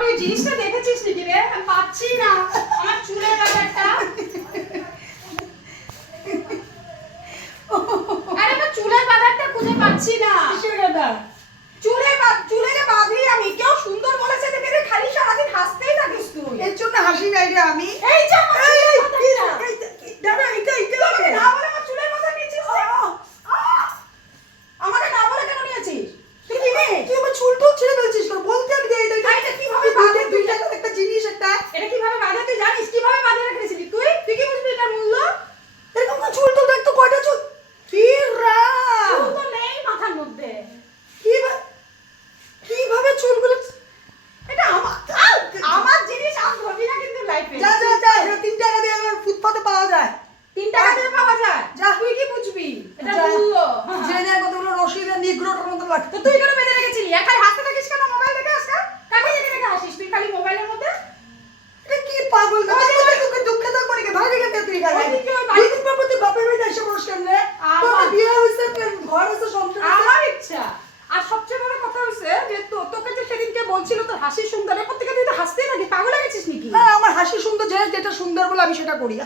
তুই জিনিসটা দেখেছিস নাকি রে? আমি পাচ্ছি না আমার চুলের ব্যাপারটা। আরে আমার চুলের ব্যাপারটা খুঁজে পাচ্ছি না। কিসের ব্যাপার? চুলে যে বাঁধি আমি, কেউ সুন্দর বলেছে দেখে রে, খালি সারাদিন হাসতেই থাকিস তুই। এর জন্য হাসি নাই রে আমি। এই যে আমার চুলের ব্যাপারটা। দাঁড়া, এটা তোকে না বলে আমার চুলের কথা নিয়েছিস রে? আমাকে না বলে কেন নিয়েছিস? তুই কি রে? তুই আমার চুল টুল ছেড়ে ফেলছিস কেন? বলতে আমি দিয়ে এটা এটা কিভাবে বাঁধে? দুই টাকার একটা জিনিস একটা। এটা কিভাবে বাঁধে তুই জানিস? কিভাবে বাঁধে রেখেছিলি তুই? তুই কি বুঝবি এটার মূল্য? এরকম তো চুল টুল দেখতো কয়টা চুল। ফিরা চুল তো নেই মাথার মধ্যে। কিভাবে চুলগুলো? এটা আমার জিনিস আমি ধরবি না কিন্তু লাইফে। যা যা যা, এটা 3 টাকা দিয়ে আমার ফুটপাতে পাওয়া যায়। 3 টাকা দিয়ে পাওয়া যায়। যা। তুই কি বুঝবি এটা যা। মূল্য? জেনে কতগুলো রসিদ আর নিগ্রোটার মতো তো লাগতো। তুই কেন বেঁধে রেখেছিলি? একাই হাসতে থাকিস কেন মোবাইল দেখে আজকাল? কাকে দেখে দেখে হাসিস তুই খালি মোবাইলের মধ্যে? এটা কি পাগল না? তোকে দুঃখে থাকবো নাকি? ভাগে গেছে তুই গালে। ওইদিকে ওই বাড়ি- দুই দিন পর পর তুই বাপের বাড়িতে এসে বসে কেমনে? তোর আমার- বিয়ে হয়েছে, ঘর হয়েছে, সংসার হয়েছে। আমার ইচ্ছা। আর সবচেয়ে বড় কথা হচ্ছে যে তোকে যে সেদিনকে বলছিল তোর হাসি সুন্দর, এরপর থেকে তুই তো হাসতেই থাকি, পাগল হয়ে গেছিস নাকি? হ্যাঁ, আমার হাসি সুন্দর, যেটা সুন্দর বলে আমি সেটা করি। এখন